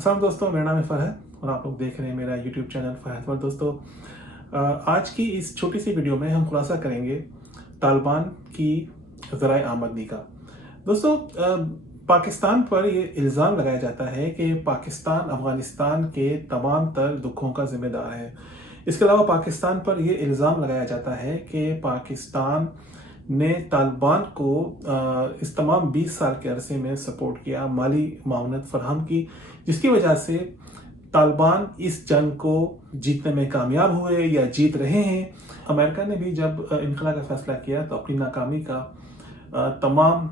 अस्सलाम दोस्तों, मेरा नाम है फहद और आप लोग देख रहे हैं मेरा यूट्यूब चैनल फहद वर्ल्ड। दोस्तों, आज की इस छोटी सी वीडियो में हम खुलासा करेंगे तालिबान की ज़राए आमदनी का। दोस्तों, पाकिस्तान पर ये इल्ज़ाम लगाया जाता है कि पाकिस्तान अफ़गानिस्तान के तमाम तर दुखों का ज़िम्मेदार है। इसके अलावा पाकिस्तान पर ये इल्ज़ाम लगाया जाता है कि पाकिस्तान ने तालिबान को इस तमाम 20 साल के अरसे में सपोर्ट किया, माली मावनत फराहम की, जिसकी वजह से तालिबान इस जंग को जीतने में कामयाब हुए या जीत रहे हैं। अमेरिका ने भी जब इनखला का फैसला किया तो अपनी नाकामी का तमाम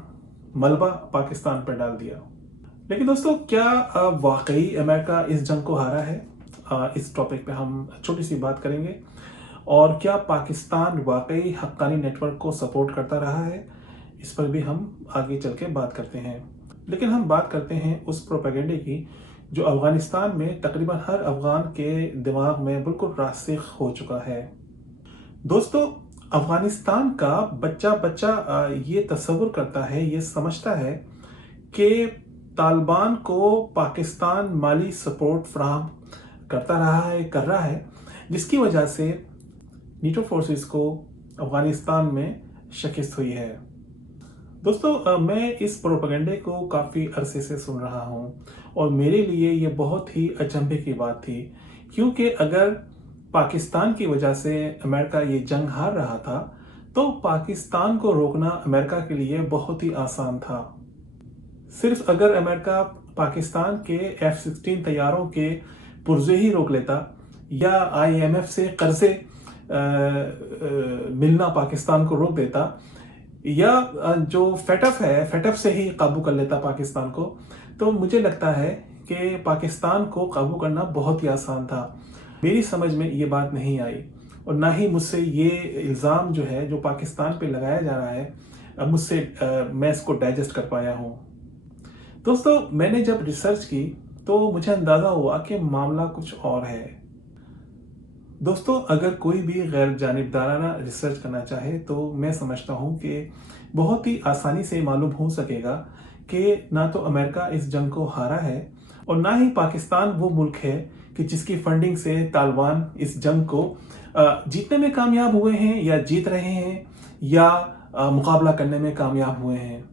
मलबा पाकिस्तान पर डाल दिया। लेकिन दोस्तों, क्या वाकई अमेरिका इस जंग को हारा है? इस टॉपिक पे हम छोटी सी बात करेंगे। और क्या पाकिस्तान वाकई हक्कानी नेटवर्क को सपोर्ट करता रहा है? इस पर भी हम आगे चल के बात करते हैं। लेकिन हम बात करते हैं उस प्रोपेगेंडे की जो अफगानिस्तान में तकरीबन हर अफगान के दिमाग में बिल्कुल रासिख हो चुका है। दोस्तों, अफगानिस्तान का बच्चा बच्चा ये तस्वुर करता है, ये समझता है कि तालिबान को पाकिस्तान माली सपोर्ट फराहम करता रहा है, कर रहा है, जिसकी वजह से नीटो फोर्सेस को अफगानिस्तान में शिकस्त हुई है। दोस्तों, मैं इस प्रोपेगेंडे को काफ़ी अरसे से सुन रहा हूँ और मेरे लिए ये बहुत ही अचंभे की बात थी, क्योंकि अगर पाकिस्तान की वजह से अमेरिका ये जंग हार रहा था तो पाकिस्तान को रोकना अमेरिका के लिए बहुत ही आसान था। सिर्फ अगर अमेरिका पाकिस्तान के F-16 तैयारों के पुर्जे ही रोक लेता या IMF से कर्जे मिलना पाकिस्तान को रोक देता या जो फेटफ है, फेटफ से ही काबू कर लेता पाकिस्तान को, तो मुझे लगता है कि पाकिस्तान को काबू करना बहुत ही आसान था। मेरी समझ में ये बात नहीं आई और ना ही मुझसे ये इल्ज़ाम जो है जो पाकिस्तान पे लगाया जा रहा है मुझसे मैं इसको डाइजेस्ट कर पाया हूँ। दोस्तों, मैंने जब रिसर्च की तो मुझे अंदाज़ा हुआ कि मामला कुछ और है। दोस्तों, अगर कोई भी गैर जानिबदाराना रिसर्च करना चाहे तो मैं समझता हूँ कि बहुत ही आसानी से मालूम हो सकेगा कि ना तो अमेरिका इस जंग को हारा है और ना ही पाकिस्तान वो मुल्क है कि जिसकी फंडिंग से तालिबान इस जंग को जीतने में कामयाब हुए हैं या जीत रहे हैं या मुकाबला करने में कामयाब हुए हैं।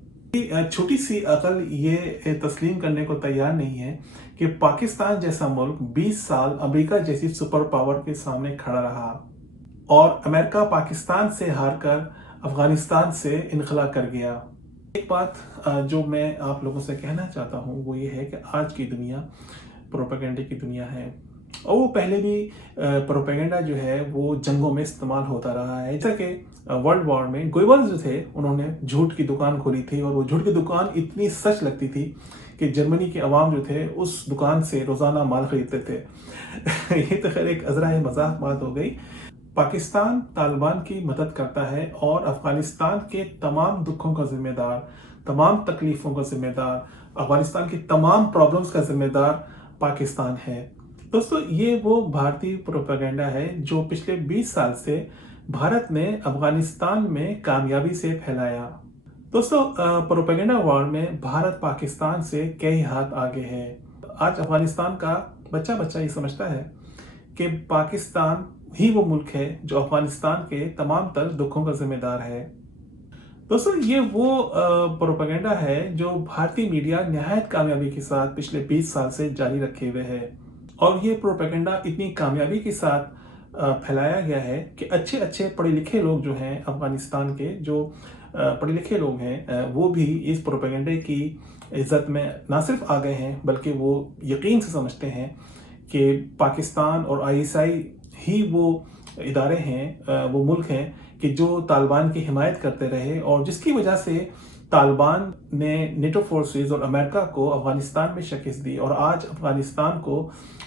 छोटी सी अकल ये तस्लीम करने को तैयार नहीं है कि पाकिस्तान जैसा मुल्क 20 साल अमेरिका जैसी सुपर पावर के सामने खड़ा रहा और अमेरिका पाकिस्तान से हारकर अफगानिस्तान से इनखला कर गया। एक बात जो मैं आप लोगों से कहना चाहता हूँ वो ये है कि आज की दुनिया प्रोपेगेंडे की दुनिया है और वो पहले भी प्रोपेगेंडा जो है वो जंगों में इस्तेमाल होता रहा है। जैसा कि वर्ल्ड वॉर में गोइबल्स जो थे उन्होंने झूठ की दुकान खोली थी और वो झूठ की दुकान इतनी सच लगती थी कि जर्मनी के अवाम जो थे उस दुकान से रोज़ाना माल खरीदते थे। ये तो खैर एक अजरा मजाक बात हो गई। पाकिस्तान तालिबान की मदद करता है और अफगानिस्तान के तमाम दुखों का जिम्मेदार, तमाम तकलीफ़ों का जिम्मेदार, अफगानिस्तान की तमाम प्रॉब्लम्स का जिम्मेदार पाकिस्तान है। दोस्तों, ये वो भारतीय प्रोपेगेंडा है जो पिछले 20 साल से भारत ने अफगानिस्तान में कामयाबी से फैलाया। दोस्तों, प्रोपेगेंडा वॉर में भारत पाकिस्तान से कई हाथ आगे है। आज अफगानिस्तान का बच्चा बच्चा ये समझता है कि पाकिस्तान ही वो मुल्क है जो अफगानिस्तान के तमाम तर दुखों का जिम्मेदार है। दोस्तों, ये वो प्रोपेगेंडा है जो भारतीय मीडिया निहायत कामयाबी के साथ पिछले 20 साल से जारी रखे हुए है और ये प्रोपेगेंडा इतनी कामयाबी के साथ फैलाया गया है कि अच्छे अच्छे पढ़े लिखे लोग जो हैं अफगानिस्तान के, जो पढ़े लिखे लोग हैं वो भी इस प्रोपेगेंडे की इज्जत में ना सिर्फ आ गए हैं बल्कि वो यकीन से समझते हैं कि पाकिस्तान और ISI ही वो इदारे हैं, वो मुल्क हैं कि जो तालिबान की हिमायत करते रहे और जिसकी वजह से तालिबान ने नेटो फोर्सेस और अमेरिका को अफगानिस्तान में शिकस्त दी और आज अफगानिस्तान को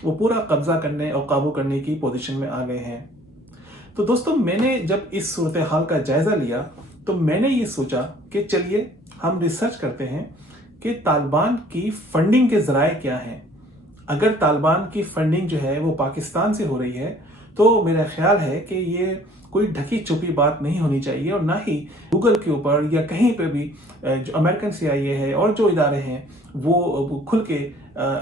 वो पूरा कब्जा करने और काबू करने की पोजीशन में आ गए हैं। तो दोस्तों, मैंने जब इस सूरत हाल का जायजा लिया तो मैंने ये सोचा कि चलिए हम रिसर्च करते हैं कि तालिबान की फंडिंग के जराए क्या हैं। अगर तालिबान की फंडिंग जो है वो पाकिस्तान से हो रही है तो मेरा ख्याल है कि ये कोई ढकी छुपी बात नहीं होनी चाहिए और ना ही गूगल के ऊपर या कहीं पे भी जो अमेरिकन CIA है और जो इदारे हैं वो खुल के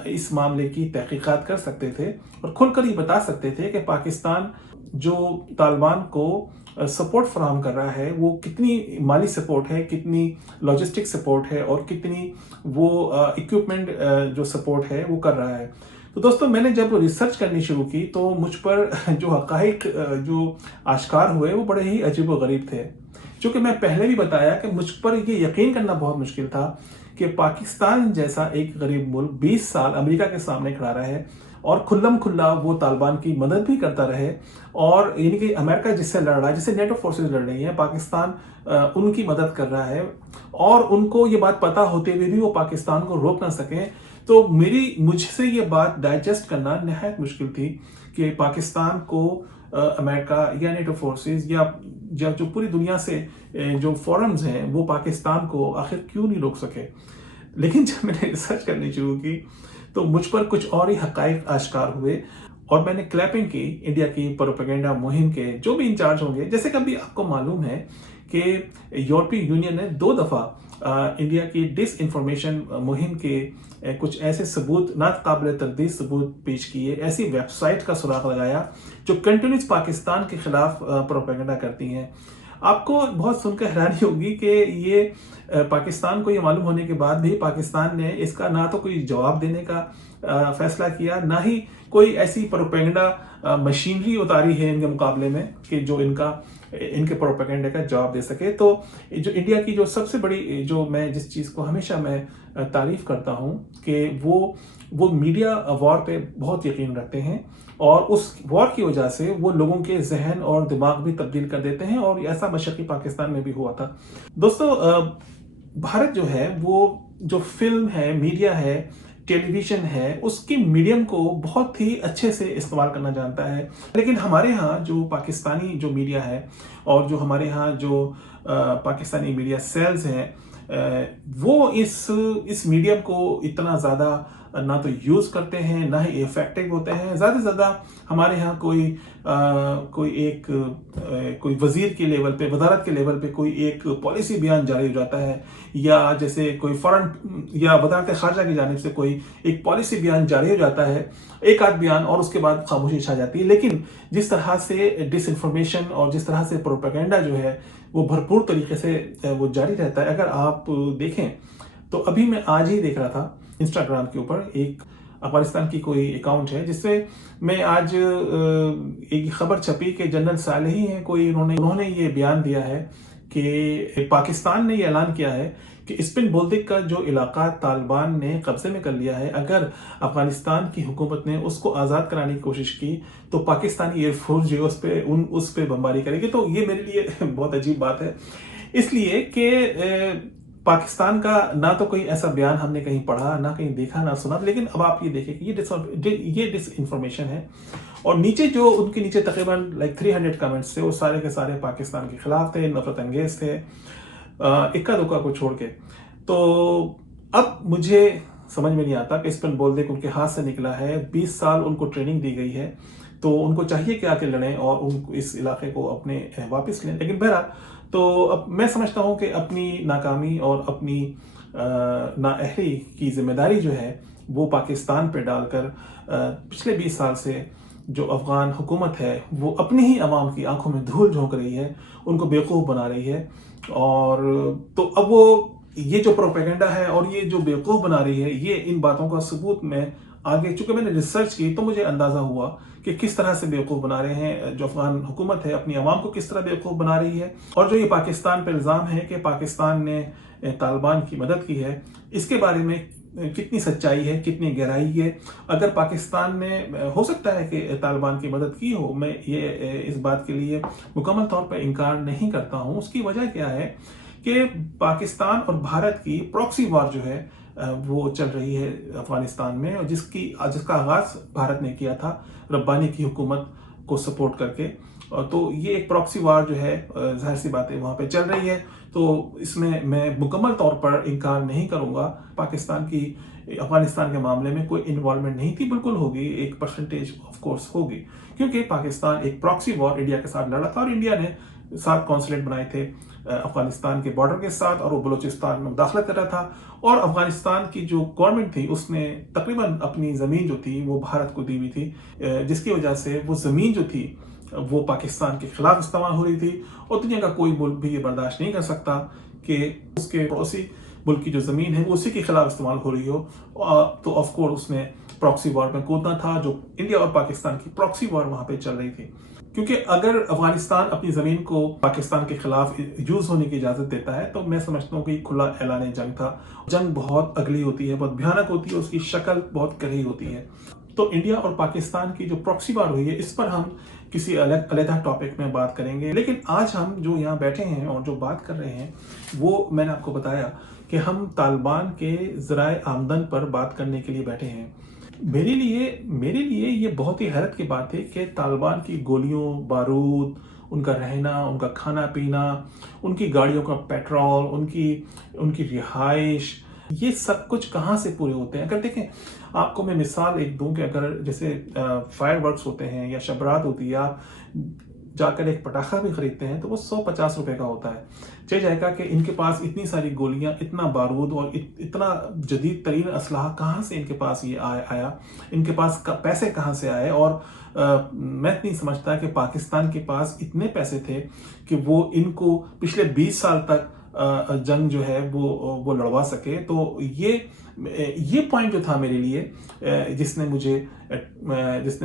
اس معاملے کی تحقیقات کر سکتے تھے اور کھل کر یہ بتا سکتے تھے کہ پاکستان جو طالبان کو سپورٹ فراہم کر رہا ہے وہ کتنی مالی سپورٹ ہے، کتنی لاجسٹک سپورٹ ہے اور کتنی وہ اکوپمنٹ جو سپورٹ ہے وہ کر رہا ہے۔ تو دوستوں، میں نے جب ریسرچ کرنی شروع کی تو مجھ پر جو حقائق جو آشکار ہوئے وہ بڑے ہی عجیب و غریب تھے۔ چونکہ میں پہلے بھی بتایا کہ مجھ پر یہ یقین کرنا بہت مشکل تھا کہ پاکستان جیسا ایک غریب ملک 20 سال امریکہ کے سامنے کھڑا رہے اور کھلم کھلا وہ طالبان کی مدد بھی کرتا رہے، اور یعنی کہ امریکہ جس سے لڑ رہا ہے، جس سے نیٹو فورسز لڑ رہی ہیں، پاکستان ان کی مدد کر رہا ہے، اور ان کو یہ بات پتہ ہوتے ہوئے بھی وہ پاکستان کو روک نہ سکیں۔ تو مجھ سے یہ بات ڈائجسٹ کرنا نہایت مشکل تھی کہ پاکستان کو امریکہ یا نیٹو فورسز یا جو پوری دنیا سے جو فورمز ہیں وہ پاکستان کو آخر کیوں نہیں روک سکے۔ لیکن جب میں نے ریسرچ کرنی شروع کی تو مجھ پر کچھ اور ہی حقائق آشکار ہوئے، اور میں نے کلیپنگ کی انڈیا کی پروپیگنڈا مہم کے جو بھی انچارج ہوں گے۔ جیسے کہ ابھی آپ کو معلوم ہے کہ یورپی یونین نے 2 دفعہ انڈیا کی ڈس انفارمیشن مہم کے کچھ ایسے ثبوت، ناقابل تردید ثبوت پیش کیے، ایسی ویب سائٹ کا سراغ لگایا جو کنٹینیوس پاکستان کے خلاف پروپیگنڈا کرتی ہیں۔ آپ کو بہت سن کر حیرانی ہوگی کہ یہ پاکستان کو یہ معلوم ہونے کے بعد بھی پاکستان نے اس کا نہ تو کوئی جواب دینے کا فیصلہ کیا، نہ ہی کوئی ایسی پروپیگنڈا مشینری اتاری ہے ان کے مقابلے میں کہ جو ان کے پروپیگنڈے کا جواب دے سکے۔ تو جو انڈیا کی جو سب سے بڑی، جو میں جس چیز کو ہمیشہ میں تعریف کرتا ہوں کہ وہ میڈیا وار پہ بہت یقین رکھتے ہیں، اور اس وار کی وجہ سے وہ لوگوں کے ذہن اور دماغ بھی تبدیل کر دیتے ہیں، اور ایسا مشرقی پاکستان میں بھی ہوا تھا۔ دوستو، بھارت جو ہے وہ جو فلم ہے، میڈیا ہے، ٹیلی ویژن ہے، اس کی میڈیم کو بہت ہی اچھے سے استعمال کرنا جانتا ہے۔ لیکن ہمارے ہاں جو پاکستانی جو میڈیا ہے، اور جو ہمارے ہاں جو پاکستانی میڈیا سیلز ہیں، وہ اس میڈیم کو اتنا زیادہ نہ تو یوز کرتے ہیں، نہ ہی افیکٹو ہوتے ہیں۔ زیادہ سے زیادہ ہمارے ہاں کوئی وزیر کے لیول پہ، وزارت کے لیول پہ کوئی ایک پالیسی بیان جاری ہو جاتا ہے، یا جیسے کوئی فورن یا وزارت خارجہ کی جانب سے کوئی ایک پالیسی بیان جاری ہو جاتا ہے، ایک آدھ بیان، اور اس کے بعد خاموشی چھا جاتی ہے۔ لیکن جس طرح سے ڈس انفارمیشن اور جس طرح سے پروپیگنڈا جو ہے وہ بھرپور طریقے سے وہ جاری رہتا ہے۔ اگر آپ دیکھیں تو ابھی میں آج ہی دیکھ رہا تھا انسٹاگرام کے اوپر ایک افغانستان کی کوئی اکاؤنٹ ہے، جس سے میں آج ایک خبر چھپی کہ جنرل صالحی ہیں کوئی، انہوں نے یہ بیان دیا ہے کہ پاکستان نے یہ اعلان کیا ہے کہ اسپن بولتک کا جو علاقہ طالبان نے قبضے میں کر لیا ہے، اگر افغانستان کی حکومت نے اس کو آزاد کرانے کی کوشش کی تو پاکستانی ایئر فورس جو ہے اس پہ بمباری کرے گی۔ تو یہ میرے لیے بہت عجیب بات ہے، اس لیے کہ پاکستان کا نہ تو کوئی ایسا بیان ہم نے کہیں پڑھا، نہ کہیں دیکھا، نہ سنا۔ لیکن اب آپ یہ دیکھیں کہ یہ ڈس انفارمیشن ہے، اور نیچے جو ان کے نیچے تقریباً 300 کمنٹس تھے، وہ سارے کے سارے پاکستان کے خلاف تھے، نفرت انگیز تھے، اکا دکا کو چھوڑ کے۔ تو اب مجھے سمجھ میں نہیں آتا کہ اسپن بولتک ان کے ہاتھ سے نکلا ہے، 20 سال ان کو ٹریننگ دی گئی ہے، تو ان کو چاہیے کہ آ کے لڑیں اور ان کو اس علاقے کو اپنے واپس لیں۔ لیکن بہرحال، تو اب میں سمجھتا ہوں کہ اپنی ناکامی اور اپنی نااہلی کی ذمہ داری جو ہے وہ پاکستان پہ ڈال کر پچھلے 20 سال سے جو افغان حکومت ہے وہ اپنی ہی عوام کی آنکھوں میں دھول جھونک رہی ہے، ان کو بیوقوف بنا رہی ہے۔ اور تو اب وہ یہ جو پروپیگنڈا ہے اور یہ جو بیوقوف بنا رہی ہے، یہ ان باتوں کا ثبوت میں آگے، چونکہ میں نے ریسرچ کی تو مجھے اندازہ ہوا کہ کس طرح سے بیوقوف بنا رہے ہیں، جو افغان حکومت ہے اپنی عوام کو کس طرح بیوقوف بنا رہی ہے، اور جو یہ پاکستان پہ الزام ہے کہ پاکستان نے طالبان کی مدد کی ہے، اس کے بارے میں کتنی سچائی ہے، کتنی گہرائی ہے۔ اگر پاکستان نے، ہو سکتا ہے کہ طالبان کی مدد کی ہو، میں یہ اس بات کے لیے مکمل طور پر انکار نہیں کرتا ہوں۔ اس کی وجہ کیا ہے کہ پاکستان اور بھارت کی پراکسی وار جو ہے وہ چل رہی ہے افغانستان میں، اور جس کا آغاز بھارت نے کیا تھا ربانی کی حکومت کو سپورٹ کر کے۔ تو یہ ایک پراکسی وار جو ہے ظاہر سی بات ہے وہاں پہ چل رہی ہے، تو اس میں مکمل طور پر انکار نہیں کروں گا۔ پاکستان کی افغانستان کے معاملے میں کوئی انوالومنٹ نہیں تھی، بالکل ہوگی، ایک پرسنٹیج آف کورس ہوگی، کیونکہ پاکستان ایک پراکسی وار انڈیا کے ساتھ لڑا تھا، اور انڈیا نے 7 कौंसलेट बनाए थे अफगानिस्तान के बॉर्डर के साथ, और वो बलूचिस्तान में मुदाखलत कर रहा था। और अफगानिस्तान की जो गवर्नमेंट थी उसने तकरीबन अपनी ज़मीन जो थी वो भारत को दी हुई थी, जिसकी वजह से वो ज़मीन जो थी वो पाकिस्तान के खिलाफ इस्तेमाल हो रही थी। और दुनिया का कोई मुल्क भी ये बर्दाश्त नहीं कर सकता कि उसके पड़ोसी मुल्क की जो ज़मीन है वो उसी के खिलाफ इस्तेमाल हो रही हो। तो ऑफ कोर्स उसने प्रॉक्सी वॉर में कूदना था, जो इंडिया और पाकिस्तान की प्रॉक्सी वॉर वहाँ पे चल रही थी। क्योंकि अगर अफगानिस्तान अपनी ज़मीन को पाकिस्तान के खिलाफ यूज़ होने की इजाज़त देता है तो मैं समझता हूँ कि खुला ऐलान जंग था। जंग बहुत अगली होती है, बहुत भयानक होती है, उसकी शक्ल बहुत कड़ी होती है। तो इंडिया और पाकिस्तान की जो प्रॉक्सी वॉर हुई है इस पर हम किसी अलग टॉपिक में बात करेंगे। लेकिन आज हम जो यहाँ बैठे हैं और जो बात कर रहे हैं वो मैंने आपको बताया कि हम तालिबान के ज़राए आमदन पर बात करने के लिए बैठे हैं। मेरे लिए ये बहुत ही हैरत की बात है कि तालिबान की गोलियों, बारूद, उनका रहना, उनका खाना पीना, उनकी गाड़ियों का पेट्रोल, उनकी रिहाइश, ये सब कुछ कहाँ से पूरे होते हैं। अगर देखें, आपको मैं मिसाल एक दूं कि अगर जैसे फायर वर्क्स होते हैं या शबरात होती है, आप जाकर एक पटाखा भी खरीदते हैं तो वो 150 रुपए का होता है। चल जाएगा कि इनके पास इतनी सारी गोलियां, इतना बारूद और इतना जदीद तरीन असलहा कहाँ से इनके पास ये आया, इनके पास पैसे कहाँ से आए। और मैं नहीं समझता कि पाकिस्तान के पास इतने पैसे थे कि वो इनको पिछले 20 साल तक जंग जो है वो लड़वा सके। तो ये पॉइंट जो था मेरे लिए, जिसने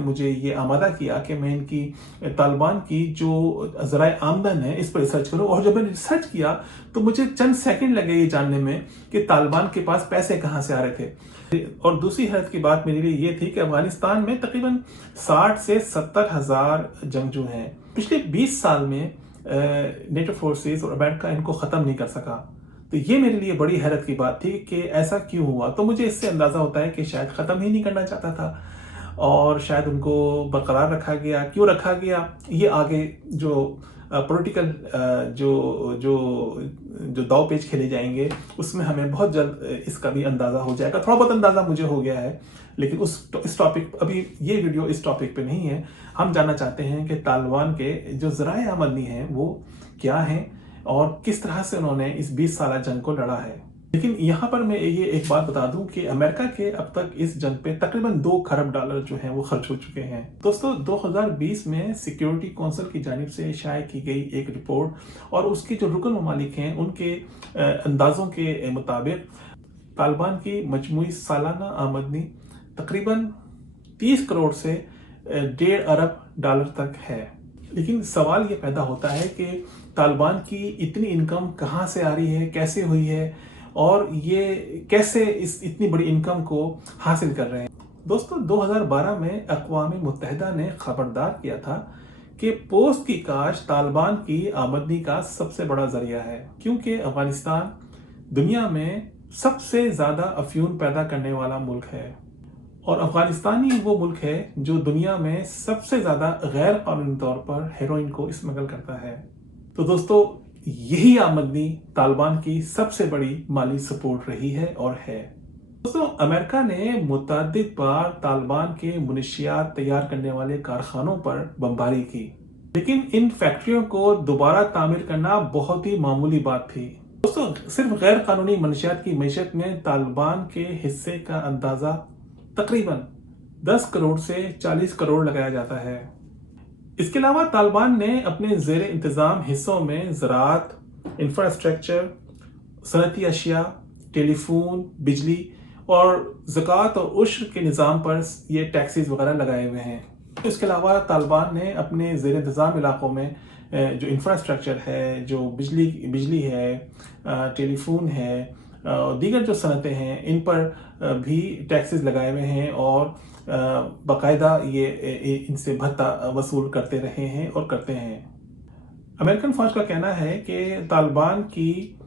मुझे ये आमादा किया कि मैं इनकी तालिबान की जो ज़राए आमदन है इस पर रिसर्च करूं। और जब मैंने रिसर्च किया तो मुझे चंद सेकंड लगे ये जानने में कि तालिबान के पास पैसे कहाँ से आ रहे थे। और दूसरी हैरत की बात मेरे लिए ये थी कि अफगानिस्तान में तकरीबन 60 से 70 हज़ार जंगजू हैं। पिछले 20 साल में नेटो फोर्सेस और अमेरिका इनको ख़त्म नहीं कर सका। तो ये मेरे लिए बड़ी हैरत की बात थी कि ऐसा क्यों हुआ। तो मुझे इससे अंदाज़ा होता है कि शायद ख़त्म ही नहीं करना चाहता था और शायद उनको बरकरार रखा गया। क्यों रखा गया, ये आगे जो पॉलिटिकल जो जो जो दाव पेच खेले जाएंगे उसमें हमें बहुत जल्द इसका भी अंदाज़ा हो जाएगा। थोड़ा बहुत अंदाज़ा मुझे हो गया है, लेकिन इस टॉपिक अभी ये वीडियो इस टॉपिक पे नहीं है। हम जानना चाहते हैं कि तालिबान के जो ज़राए आमदनी हैं वो क्या हैं और किस तरह से उन्होंने इस 20 साल जंग को लड़ा है। लेकिन यहाँ पर मैं ये एक बात बता दूं कि अमेरिका के अब तक इस जंग पे तकरीबन $2 खरब जो हैं वो खर्च हो चुके हैं। दोस्तों, 2020 में सिक्योरिटी काउंसिल की जानिब से शाये की गई एक रिपोर्ट और उसके जो रुकन ममालिक हैं उनके अंदाजों के मुताबिक तालिबान की मजमूई सालाना आमदनी तकरीबन 30 करोड़ से $1.5 अरब तक है। लेकिन सवाल ये पैदा होता है कि तालिबान की इतनी इनकम कहाँ से आ रही है, कैसे हुई है और ये कैसे इतनी बड़ी इनकम को हासिल कर रहे हैं। दोस्तों, 2012 में अक़वाम मुत्तहिदा ने खबरदार किया था कि पोस्त की काश्त तालिबान की आमदनी का सबसे बड़ा जरिया है, क्योंकि अफगानिस्तान दुनिया में सबसे ज़्यादा अफ्यून पैदा करने वाला मुल्क है और अफगानिस्तान ही वो मुल्क है जो दुनिया में सबसे ज़्यादा गैर कानूनी तौर पर हेरोइन को स्मगल करता है। तो दोस्तों, यही आमदनी तालिबान की सबसे बड़ी माली सपोर्ट रही है और है। दोस्तों, अमेरिका ने मुतअद्दिद बार तालिबान के मुनशियात तैयार करने वाले कारखानों पर बमबारी की, लेकिन इन फैक्ट्रियों को दोबारा तामीर करना बहुत ही मामूली बात थी। दोस्तों, सिर्फ गैर कानूनी मनशियात की मैशत में तालिबान के हिस्से का अंदाजा तकरीबन 10 करोड़ से 40 करोड़ लगाया जाता है। इसके अलावा तालिबान ने अपने ज़ेर इंतज़ाम हिस्सों में ज़राअत, इंफ्रास्ट्रक्चर, सनती अशिया, टेलीफोन, बिजली और ज़कात और उश्र के निज़ाम पर ये टैक्सेस वगैरह लगाए हुए हैं। इसके अलावा तालिबान ने अपने ज़ेर इंतज़ाम इलाकों में जो इंफ्रास्ट्रक्चर है, जो बिजली है, टेलीफोन है, दीगर जो सनतें हैं, इन पर भी टैक्सेस लगाए हुए हैं और बाकायदा ये इनसे भत्ता वसूल करते रहे हैं और करते हैं। अमेरिकन फौज का कहना है कि तालिबान की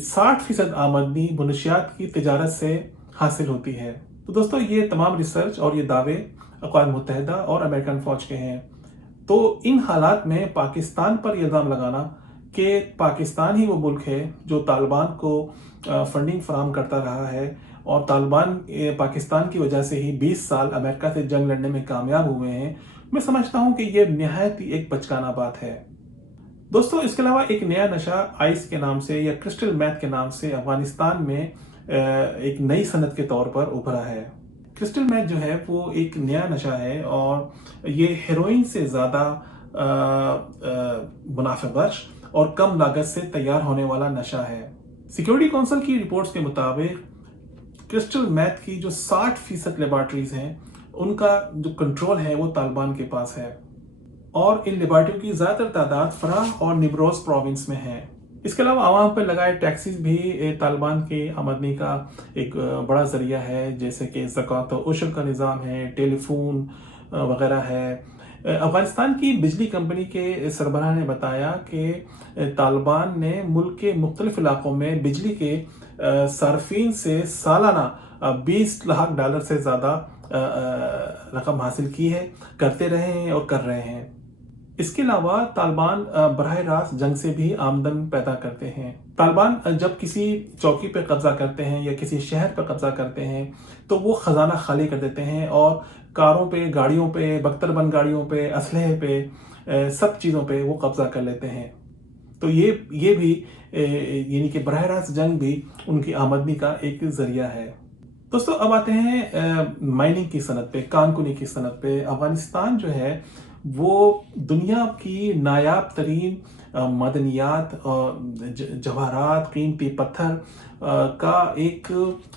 60% आमदनी मनशियात की तिजारत से हासिल होती है। तो दोस्तों, ये तमाम रिसर्च और ये दावे अक़वाम मुत्तहिदा और अमेरिकन फौज के हैं। तो इन हालात में पाकिस्तान पर इल्ज़ाम लगाना कि पाकिस्तान ही वो मुल्क है जो तालिबान को फंडिंग फराहम करता रहा है और तालिबान पाकिस्तान की वजह से ही 20 साल अमेरिका से जंग लड़ने में कामयाब हुए हैं, मैं समझता हूं कि ये निहायत ही एक बचकाना बात है। दोस्तों इसके अलावा एक नया नशा आइस के नाम से या क्रिस्टल मैथ के नाम से अफगानिस्तान में एक नई सनत के तौर पर उभरा है। क्रिस्टल मैथ जो है वो एक नया नशा है और ये हेरोइन से ज़्यादा मुनाफे बख्श और कम लागत से तैयार होने वाला नशा है। सिक्योरिटी काउंसिल की रिपोर्ट्स के मुताबिक क्रिस्टल मैथ की जो 60% लेबॉर्ट्रीज हैं उनका जो कंट्रोल है वो तालिबान के पास है और इन लेबॉर्ट्रियों की ज़्यादातर तादाद फराह और निब्रोज प्रोविंस में है। इसके अलावा आवाम पर लगाए टैक्सेस भी तालिबान की आमदनी का एक बड़ा जरिया है, जैसे कि ज़कात और उशर का निज़ाम है, टेलीफोन वगैरह है। अफगानिस्तान की बिजली कंपनी के सरबराह ने बताया कि तालिबान ने मुल्क के मुख्तलिफ इलाकों में बिजली के सार्फिन से सालाना 20 लाख डॉलर से ज़्यादा रकम हासिल की है, करते रहे हैं और कर रहे हैं। इसके अलावा तालिबान बराह रास्त जंग से भी आमदन पैदा करते हैं। तालिबान जब किसी चौकी पे कब्जा करते हैं या किसी शहर पे कब्जा करते हैं तो वो खजाना खाली कर देते हैं और कारों पे, गाड़ियों पे, बख्तरबंद गाड़ियों पे, असलहे पे, सब चीज़ों पे वो कब्जा कर लेते हैं। तो ये भी यानी कि बराह रास्त जंग भी उनकी आमदनी का एक जरिया है। दोस्तों अब आते हैं माइनिंग की सनत पे, कानकुनी की सनत पे। अफगानिस्तान जो है वो दुनिया की नायाब तरीन मदनियात, जवाहरात, कीमती पत्थर का एक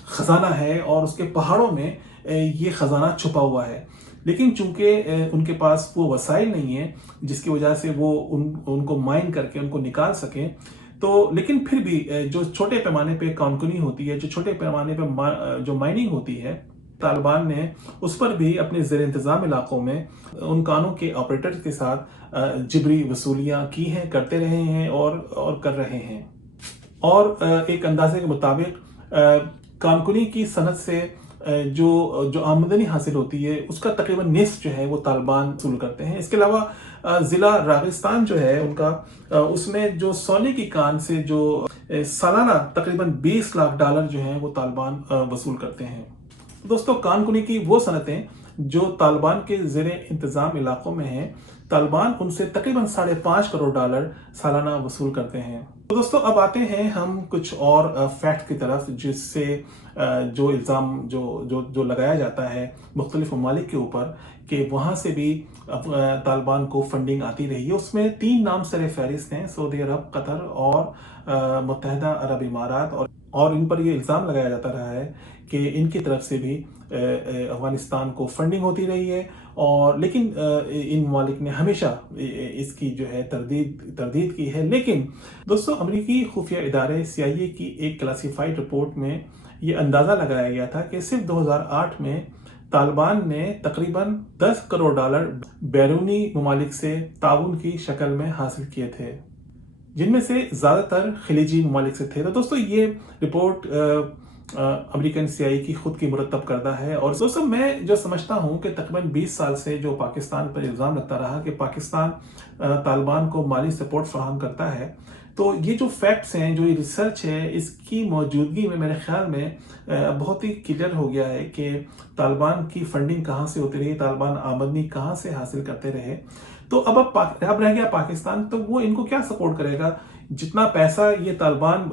ख़जाना है और उसके पहाड़ों में ये ख़जाना छुपा हुआ है। लेकिन चूंकि उनके पास वो वसाइल नहीं है जिसकी वजह से वो उनको माइन करके उनको निकाल सकें, तो लेकिन फिर भी जो छोटे पैमाने पे कानकुनी होती है, जो छोटे पैमाने पे जो माइनिंग होती है, तालिबान ने उस पर भी अपने ज़ेर इंतज़ाम इलाकों में उन कानों के ऑपरेटर के साथ जिबरी वसूलियाँ की हैं, करते रहे हैं और कर रहे हैं। और एक अंदाजे के मुताबिक कानकुनी की सनत से जो आमदनी हासिल होती है उसका तकरीबन निस्फ जो है वो तालिबान वसूल करते हैं। इसके अलावा ज़िला रागिस्तान जो है उनका, उसमें जो सोने की कान से जो सालाना तकरीबन 20 लाख डॉलर जो है वो तालिबान वसूल करते हैं। दोस्तों कानकुनी की वो सनतें जो तालिबान के ज़ेरे इंतज़ाम इलाकों में हैं, तालिबान उनसे तकरीबन 5.5 करोड़ डॉलर सालाना वसूल करते हैं। तो दोस्तों अब आते हैं हम कुछ और फैक्ट की तरफ, जिससे जो इल्ज़ाम जो लगाया जाता है मुख्तलिफ ममालिक के ऊपर कि वहाँ से भी तालिबान को फंडिंग आती रही है। उसमें 3 नाम सर फहरिस्त हैं, सऊदी अरब, कतर और मुत्तहिदा अरब इमारात। और इन पर ये इल्ज़ाम लगाया जाता रहा है कि इनकी तरफ से भी अफगानिस्तान को फंडिंग होती रही है, और लेकिन इन ममालिक ने हमेशा इसकी जो है तरदीद की है। लेकिन दोस्तों अमरीकी खुफिया इदारे CIA की एक क्लासिफाइड रिपोर्ट में ये अंदाज़ा लगाया गया था कि सिर्फ 2008 में तालिबान ने तकरीबन 10 करोड़ डॉलर बैरूनी ममालिक से ताउन की शक्ल में हासिल किए थे, जिनमें से ज़्यादातर खिलीजी ममालिक से थे। तो दोस्तों ये रिपोर्ट अमेरिकन CIA की खुद की मुरतब करदा है। और दोस्तों मैं जो समझता हूँ कि तकरीबन 20 साल से जो पाकिस्तान पर इल्ज़ाम लगता रहा कि पाकिस्तान तालिबान को माली सपोर्ट फराहम करता है, तो ये जो फैक्ट्स हैं, जो ये रिसर्च है, इसकी मौजूदगी में मेरे ख्याल में बहुत ही क्लियर हो गया है कि तालिबान की फंडिंग कहाँ से होती रही, तालिबान आमदनी कहाँ से हासिल करते रहे। तो अब रह गया पाकिस्तान, तो वो इनको क्या सपोर्ट करेगा? जितना पैसा ये तालिबान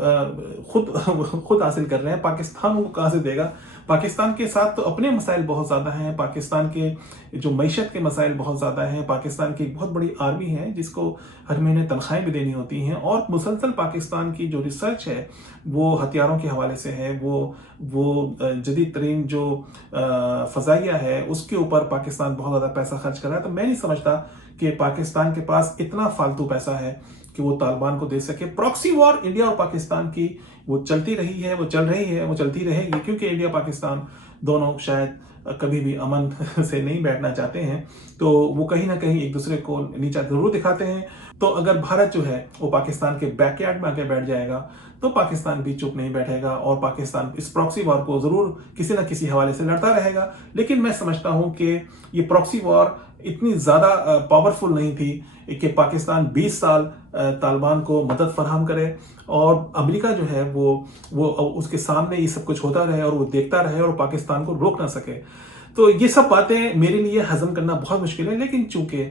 खुद हासिल कर रहे हैं, पाकिस्तान उनको कहाँ से देगा? पाकिस्तान के साथ तो अपने मसाइल बहुत ज़्यादा हैं, पाकिस्तान के जो मईशत के मसाइल बहुत ज़्यादा हैं, पाकिस्तान की एक बहुत बड़ी आर्मी है जिसको हर महीने तनख्वाहें भी देनी होती हैं, और मुसलसल पाकिस्तान की जो रिसर्च है वो हथियारों के हवाले से है, वो जदीद तरीन जो फ़ज़ाइया है उसके ऊपर पाकिस्तान बहुत ज़्यादा पैसा खर्च कर रहा है। तो मैं नहीं समझता कि पाकिस्तान के पास इतना फालतू पैसा है कि वो तालिबान को दे सके। प्रॉक्सी वॉर इंडिया और पाकिस्तान की वो चलती रही है, वो चल रही है, वो चलती रहेगी, क्योंकि इंडिया पाकिस्तान दोनों शायद कभी भी अमन से नहीं बैठना चाहते हैं, तो वो कहीं ना कहीं एक दूसरे को नीचा जरूर दिखाते हैं। तो अगर भारत जो है वो पाकिस्तान के बैकयार्ड में आके बैठ जाएगा तो पाकिस्तान भी चुप नहीं बैठेगा और पाकिस्तान इस प्रॉक्सी वॉर को जरूर किसी न किसी हवाले से लड़ता रहेगा। लेकिन मैं समझता हूं कि ये प्रॉक्सी वॉर इतनी ज़्यादा पावरफुल नहीं थी कि पाकिस्तान 20 साल तालिबान को मदद फराहम करे और अमेरिका जो है वो उसके सामने ये सब कुछ होता रहे और वो देखता रहे और पाकिस्तान को रोक ना सके। تو یہ سب باتیں میرے لیے ہضم کرنا بہت مشکل ہے، لیکن چونکہ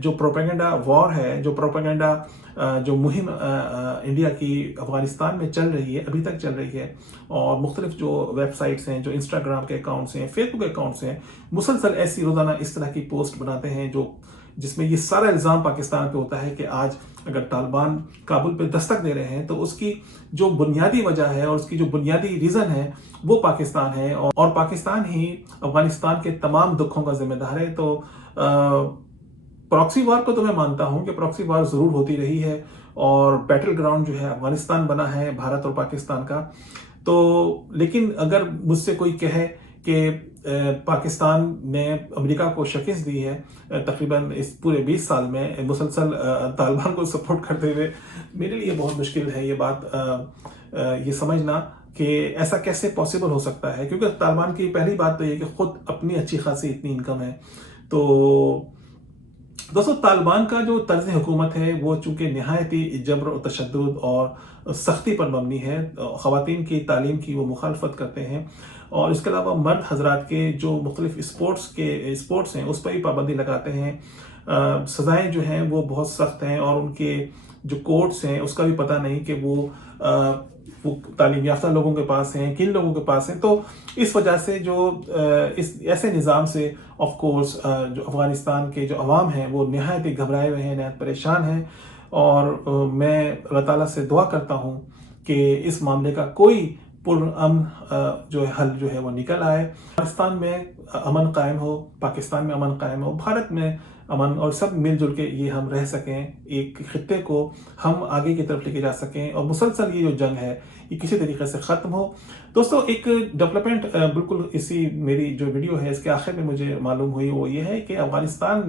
جو پروپیگنڈا وار ہے، جو پروپیگنڈا جو مہم انڈیا کی افغانستان میں چل رہی ہے، ابھی تک چل رہی ہے، اور مختلف جو ویب سائٹس ہیں، جو انسٹاگرام کے اکاؤنٹس ہیں، فیس بک اکاؤنٹس ہیں، مسلسل ایسی روزانہ اس طرح کی پوسٹ بناتے ہیں جس میں یہ سارا الزام پاکستان پہ ہوتا ہے کہ آج اگر طالبان کابل پہ دستک دے رہے ہیں تو اس کی جو بنیادی وجہ ہے اور اس کی جو بنیادی ریزن ہے وہ پاکستان ہے، اور پاکستان ہی افغانستان کے تمام دکھوں کا ذمہ دار ہے۔ تو پراکسی وار کو تو میں مانتا ہوں کہ پراکسی وار ضرور ہوتی رہی ہے، اور بیٹل گراؤنڈ جو ہے افغانستان بنا ہے بھارت اور پاکستان کا۔ تو لیکن اگر مجھ سے کوئی کہے کہ پاکستان نے امریکہ کو شکست دی ہے تقریباً اس پورے 20 سال میں مسلسل طالبان کو سپورٹ کرتے ہوئے، میرے لیے بہت مشکل ہے یہ بات یہ سمجھنا کہ ایسا کیسے پاسبل ہو سکتا ہے، کیونکہ طالبان کی پہلی بات تو یہ کہ خود اپنی اچھی خاصی اتنی انکم ہے۔ تو دوستو، طالبان کا جو طرز حکومت ہے وہ چونکہ نہایت ہی جبر و تشدد اور سختی پر مبنی ہے، خواتین کی تعلیم کی وہ مخالفت کرتے ہیں، اور اس کے علاوہ مرد حضرات کے جو مختلف اسپورٹس ہیں اس پر بھی پابندی لگاتے ہیں۔ سزائیں جو ہیں وہ بہت سخت ہیں، اور ان کے جو کورٹس ہیں اس کا بھی پتہ نہیں کہ وہ تعلیم یافتہ لوگوں کے پاس ہیں، کن لوگوں کے پاس ہیں۔ تو اس وجہ سے جو اس ایسے نظام سے آف کورس جو افغانستان کے جو عوام ہیں وہ نہایت ہی گھبرائے ہوئے ہیں، نہایت پریشان ہیں، اور میں اللہ تعالیٰ سے دعا کرتا ہوں کہ اس معاملے کا کوئی پرامن جو حل جو ہے وہ نکل آئے، افغانستان میں امن قائم ہو، پاکستان میں امن قائم ہو، بھارت میں امن، اور سب مل جل کے یہ ہم رہ سکیں، ایک خطے کو ہم آگے کی طرف لے کے جا سکیں، اور مسلسل یہ جو جنگ ہے یہ کسی طریقے سے ختم ہو۔ دوستو، ایک ڈیولپمنٹ بالکل اسی میری جو ویڈیو ہے اس کے آخر میں مجھے معلوم ہوئی، وہ یہ ہے کہ افغانستان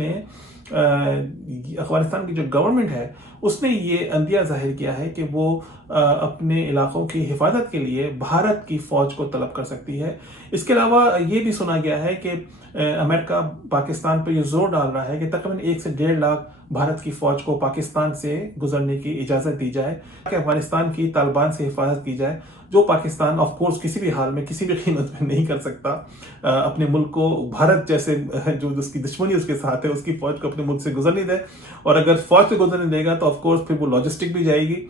کی جو گورنمنٹ ہے اس نے یہ عندیہ ظاہر کیا ہے کہ وہ اپنے علاقوں کی حفاظت کے لیے بھارت کی فوج کو طلب کر سکتی ہے۔ اس کے علاوہ یہ بھی سنا گیا ہے کہ امریکہ پاکستان پر یہ زور ڈال رہا ہے کہ تقریباً 1 سے 1.5 لاکھ بھارت کی فوج کو پاکستان سے گزرنے کی اجازت دی جائے، کہ افغانستان کی طالبان سے حفاظت کی جائے، جو پاکستان آف کورس کسی بھی حال میں کسی بھی قیمت میں نہیں کر سکتا۔ اپنے ملک کو بھارت جیسے جو اس کی دشمنی اس کے ساتھ ہے، اس کی فوج کو اپنے ملک سے گزرنے دے، اور اگر فوج سے گزرنے دے گا تو آف کورس پھر وہ لاجسٹک بھی جائے گی۔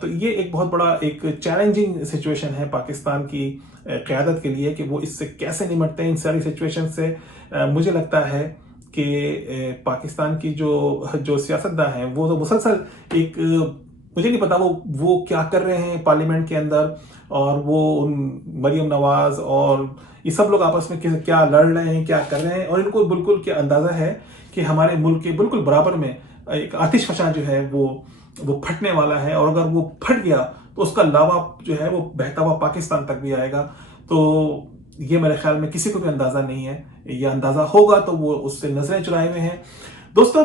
تو یہ ایک بہت بڑا ایک چیلنجنگ سچویشن ہے پاکستان کی قیادت کے لیے کہ وہ اس سے کیسے نمٹتے ہیں ان ساری سچویشن سے۔ مجھے لگتا ہے کہ پاکستان کی جو سیاستداں ہیں وہ تو مسلسل ایک مجھے نہیں پتا وہ کیا کر رہے ہیں پارلیمنٹ کے اندر، اور وہ مریم نواز اور یہ سب لوگ آپس میں کیا لڑ رہے ہیں، کیا کر رہے ہیں، اور ان کو بالکل کیا اندازہ ہے کہ ہمارے ملک کے بالکل برابر میں ایک آتش فشاں جو ہے وہ پھٹنے والا ہے، اور اگر وہ پھٹ گیا تو اس کا لاوا جو ہے وہ بہتا ہوا پاکستان تک بھی آئے گا۔ تو یہ میرے خیال میں کسی کو بھی اندازہ نہیں ہے، یہ اندازہ ہوگا تو وہ اس سے نظریں چرائے ہوئے ہیں۔ دوستو،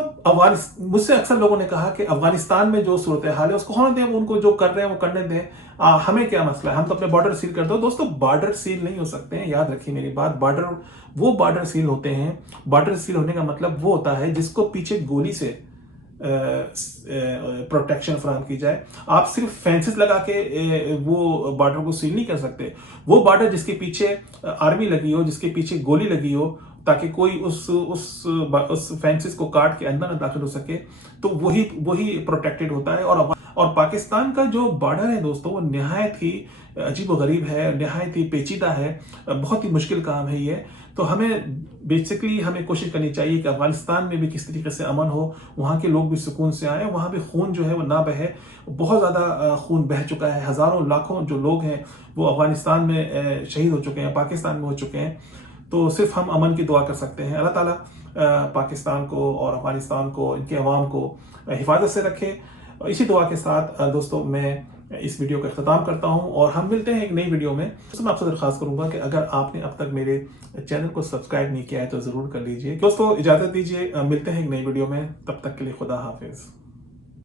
مجھ سے اکثر لوگوں نے کہا کہ افغانستان میں جو صورتحال ہے اس کو ہونے دیں، ان کو جو کر رہے ہیں وہ کرنے دیں، ہمیں کیا مسئلہ ہے، ہم تو اپنے بارڈر سیل کر دو۔ دوستو، بارڈر سیل نہیں ہو سکتے ہیں، یاد رکھیے میری بات۔ وہ بارڈر سیل ہوتے ہیں، بارڈر سیل ہونے کا مطلب وہ ہوتا ہے جس کو پیچھے گولی سے پروٹیکشن فراہم کی جائے۔ آپ صرف فینسز لگا کے وہ بارڈر کو سیل نہیں کر سکتے۔ وہ بارڈر جس کے پیچھے آرمی لگی ہو، جس کے پیچھے گولی لگی ہو، تاکہ کوئی اس فینسز کو کاٹ کے اندر نہ داخل ہو سکے، تو وہی پروٹیکٹڈ ہوتا ہے۔ اور پاکستان کا جو بارڈر ہے دوستو، وہ نہایت ہی عجیب و غریب ہے، نہایت ہی پیچیدہ ہے، بہت ہی مشکل کام ہے یہ۔ تو ہمیں کوشش کرنی چاہیے کہ افغانستان میں بھی کس طریقے سے امن ہو، وہاں کے لوگ بھی سکون سے آئیں، وہاں بھی خون جو ہے وہ نہ بہے۔ بہت زیادہ خون بہہ چکا ہے، ہزاروں لاکھوں جو لوگ ہیں وہ افغانستان میں شہید ہو چکے ہیں، پاکستان میں ہو چکے ہیں۔ تو صرف ہم امن کی دعا کر سکتے ہیں۔ اللہ تعالیٰ پاکستان کو اور افغانستان کو، ان کے عوام کو حفاظت سے رکھے۔ اسی دعا کے ساتھ دوستو میں اس ویڈیو کا اختتام کرتا ہوں، اور ہم ملتے ہیں ایک نئی ویڈیو میں۔ میں آپ سے درخواست کروں گا کہ اگر آپ نے اب تک میرے چینل کو سبسکرائب نہیں کیا ہے تو ضرور کر لیجئے۔ دوستو، اجازت دیجئے، ملتے ہیں ایک نئی ویڈیو میں، تب تک کے لیے خدا حافظ۔